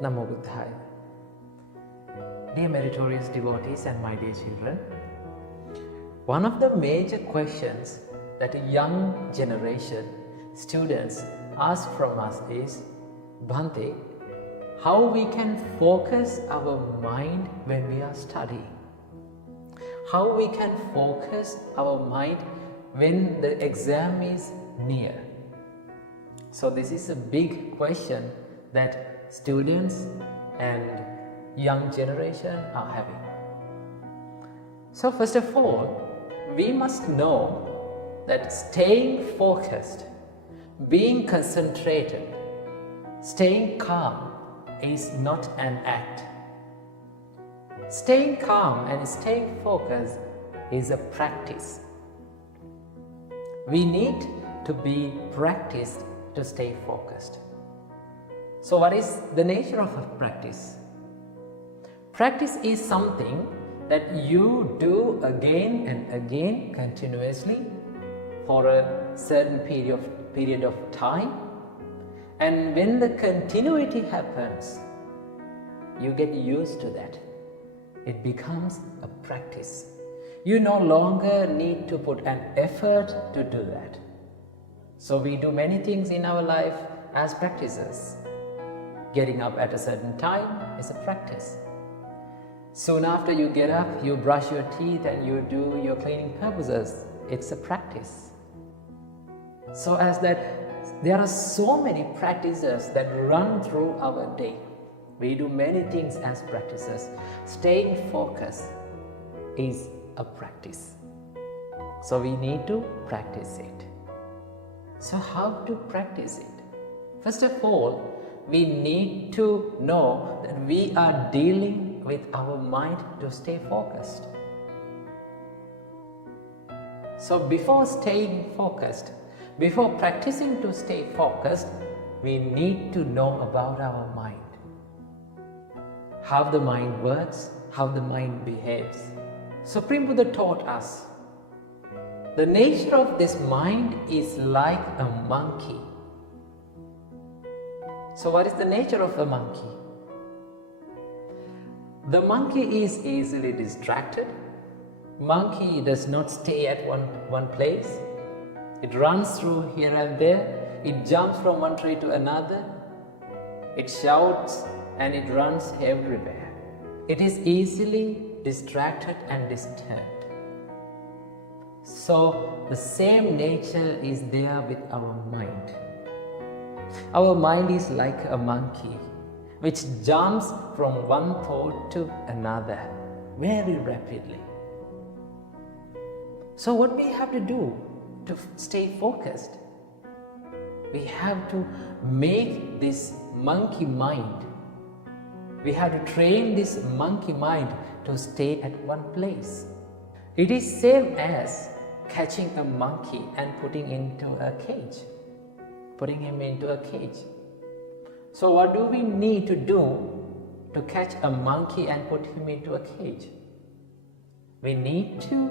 Namo Buddhaya. Dear meritorious devotees and my dear children, one of the major questions that a young generation students ask from us is, Bhante, how we can focus our mind when we are studying? How we can focus our mind when the exam is near? So this is a big question that students and young generation are having. So first of all, we must know that staying focused, being concentrated, staying calm is not an act. Staying calm and staying focused is a practice. We need to be practiced to stay focused. So what is the nature of a practice? Practice is something that you do again and again continuously for a certain period of time, and when the continuity happens, you get used to that. It becomes a practice. You no longer need to put an effort to do that. So we do many things in our life as practices. Getting up at a certain time is a practice. Soon after you get up, you brush your teeth and you do your cleaning purposes. It's a practice. So as that, there are so many practices that run through our day. We do many things as practices. Staying focused is a practice. So we need to practice it. So how to practice it? First of all, we need to know that we are dealing with our mind to stay focused. So before staying focused, before practicing to stay focused, we need to know about our mind. How the mind works, how the mind behaves. Supreme Buddha taught us, the nature of this mind is like a monkey. So what is the nature of a monkey? The monkey is easily distracted. Monkey does not stay at one place. It runs through here and there. It jumps from one tree to another. It shouts and it runs everywhere. It is easily distracted and disturbed. So the same nature is there with our mind. Our mind is like a monkey which jumps from one thought to another very rapidly. So what we have to do to stay focused? We have to make this monkey mind. We have to train this monkey mind to stay at one place. It is same as catching a monkey and putting into a cage. Putting him into a cage. So what do we need to do to catch a monkey and put him into a cage? We need to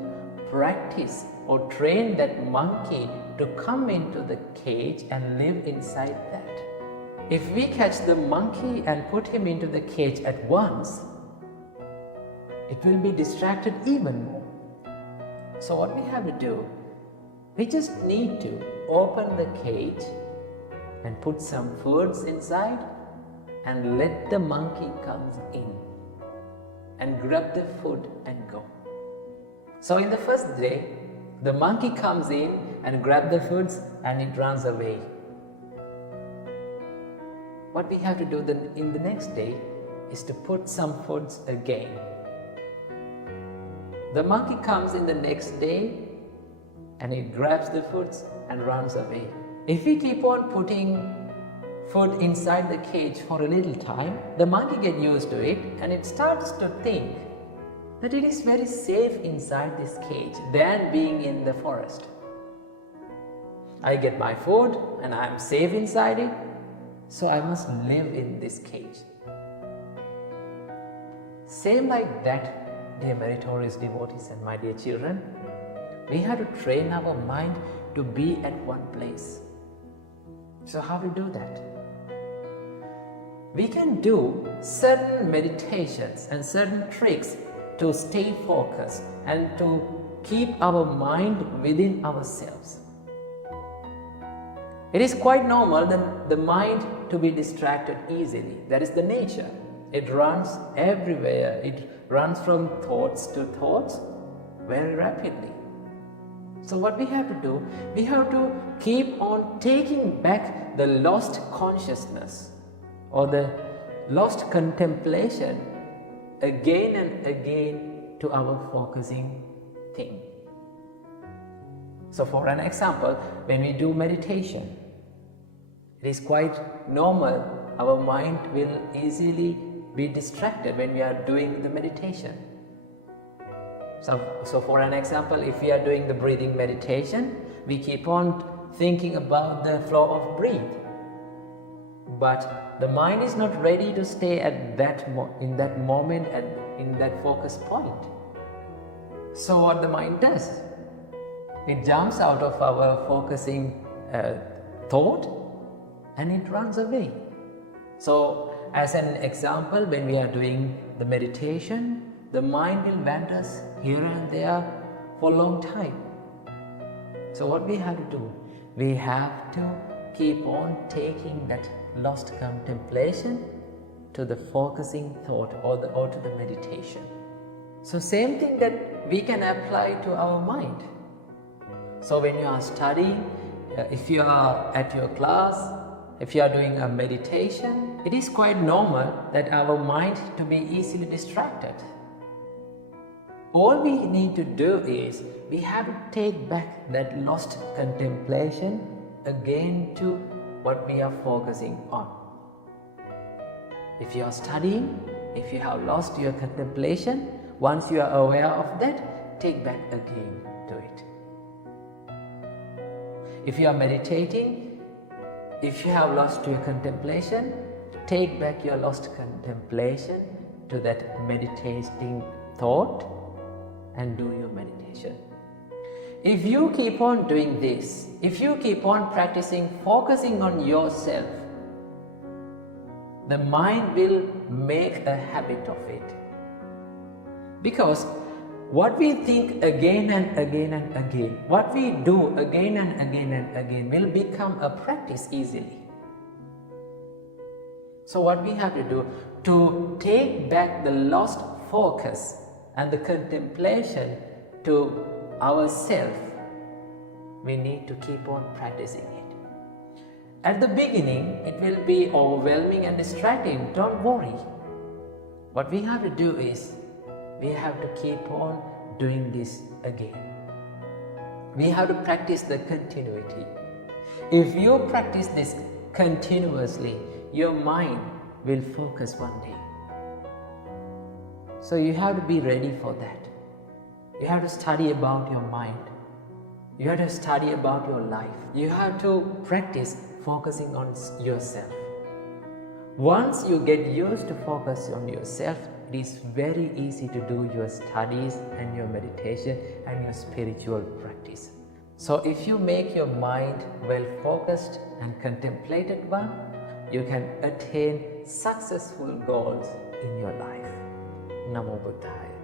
practice or train that monkey to come into the cage and live inside that. If we catch the monkey and put him into the cage at once, it will be distracted even more. So what we have to do, we just need to open the cage and put some foods inside and let the monkey come in and grab the food and go. So in the first day, the monkey comes in and grabs the foods and it runs away. What we have to do then in the next day is to put some foods again. The monkey comes in the next day and it grabs the foods and runs away. If we keep on putting food inside the cage for a little time, the monkey gets used to it and it starts to think that it is very safe inside this cage than being in the forest. I get my food and I am safe inside it, so I must live in this cage. Same like that, dear meritorious devotees and my dear children, we have to train our mind to be at one place. So how to do that? we can do certain meditations and certain tricks to stay focused and to keep our mind within ourselves. It is quite normal the mind to be distracted easily. That is the nature. It runs everywhere. It runs from thoughts to thoughts very rapidly. So what we have to do, we have to keep on taking back the lost consciousness or the lost contemplation again and again to our focusing thing. So for an example, when we do meditation, it is quite normal, our mind will easily be distracted when we are doing the meditation. So for an example, if we are doing the breathing meditation, we keep on thinking about the flow of breath. But the mind is not ready to stay at in that moment and in that focus point. So what the mind does? It jumps out of our focusing thought and it runs away. So as an example, when we are doing the meditation, the mind will wander here and there for a long time. So what we have to do? We have to keep on taking that lost contemplation to the focusing thought or to the meditation. So same thing that we can apply to our mind. So when you are studying, if you are at your class, if you are doing a meditation, it is quite normal that our mind to be easily distracted. All we need to do is we have to take back that lost contemplation again to what we are focusing on. If you are studying, if you have lost your contemplation, once you are aware of that, take back again to it. If you are meditating, if you have lost your contemplation, take back your lost contemplation to that meditating thought and do your meditation. If you keep on doing this, if you keep on practicing focusing on yourself, the mind will make a habit of it. Because what we think again and again and again, what we do again and again and again will become a practice easily. So what we have to do to take back the lost focus and the contemplation to ourself, we need to keep on practicing it. At the beginning, it will be overwhelming and distracting. Don't worry. What we have to do is, we have to keep on doing this again. We have to practice the continuity. If you practice this continuously, your mind will focus one day. So you have to be ready for that. You have to study about your mind. You have to study about your life. You have to practice focusing on yourself. Once you get used to focus on yourself, it is very easy to do your studies and your meditation and your spiritual practice. So if you make your mind well focused and contemplated one, you can attain successful goals in your life. Namo Buddhaya.